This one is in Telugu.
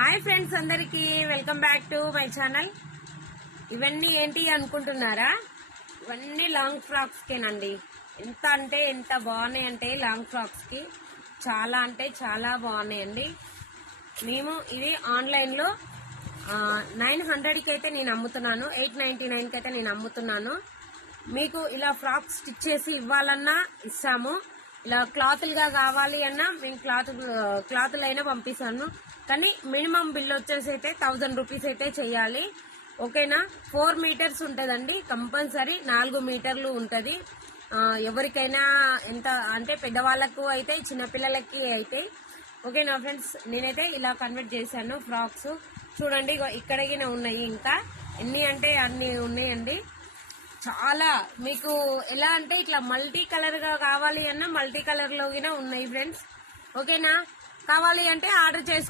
హాయ్ ఫ్రెండ్స్, అందరికి welcome back to my channel. ఇవన్నీ ఏంటి అనుకుంటున్నారా? ఇవన్నీ లాంగ్ ఫ్రాక్స్ కేనండి. ఎంత అంటే ఎంత బాగున్నాయి అంటే లాంగ్ ఫ్రాక్స్ కి చాలా అంటే చాలా బాగున్నాయండి. మేము ఇవి ఆన్లైన్ లో 900 కి అయితే నేను అమ్ముతున్నాను, 899 కి అయితే నేను అమ్ముతున్నాను. మీకు ఇలా ఫ్రాక్స్ స్టిచ్ చేసి ఇవ్వాలన్నా ఇస్తాము, ఇలా క్లాతులుగా కావాలి అన్నా మేము క్లాతులు అయినా పంపిస్తాను. కానీ మినిమం బిల్ వచ్చేసి అయితే 1000 రూపీస్ అయితే చెయ్యాలి. ఓకేనా? 4 మీటర్స్ ఉంటుందండి కంపల్సరీ, 4 మీటర్లు ఉంటుంది. ఎవరికైనా ఎంత అంటే పెద్దవాళ్ళకు అయితే చిన్నపిల్లలకి అయితే. ఓకేనా ఫ్రెండ్స్, నేనైతే ఇలా కన్వర్ట్ చేశాను ఫ్రాక్స్. చూడండి, ఇక్కడికి ఉన్నాయి, ఇంకా ఎన్ని అంటే అన్ని ఉన్నాయండి. చాలా మీకు ఎలా అంటే ఇట్లా మల్టీ కలర్ గా కావాలి అన్న మల్టీ కలర్ లో ఉన్నాయి ఫ్రెండ్స్. ఓకేనా? కావాలి అంటే ఆర్డర్ చేసుకో.